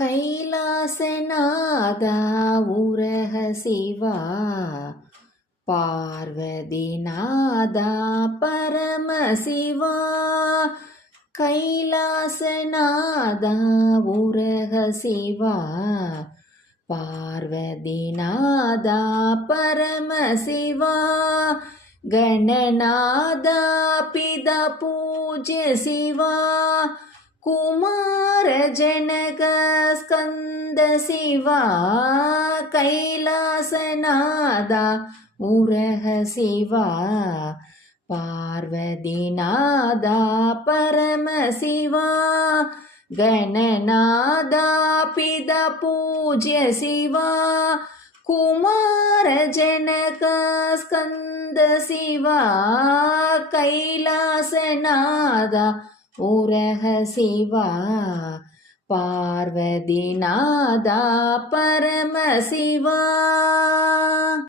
கைலாசநாதா உரக சிவா பார்வதிநாதா பரமசிவா கைலாசநாதா உரக சிவா பார்வதிநாதா பரமசிவா கணநாதா பிதா பூஜ்ய சிவா कुमार जनक स्कंद शिवा कैलासनादा उरह शिवा पार्वतीनादा परम शिवा गणनादा पिता पूज्य शिवा कुमार जनक स्कंद शिवा कैलासनादा उरह शिवा पार्वतीनादा परम शिवा।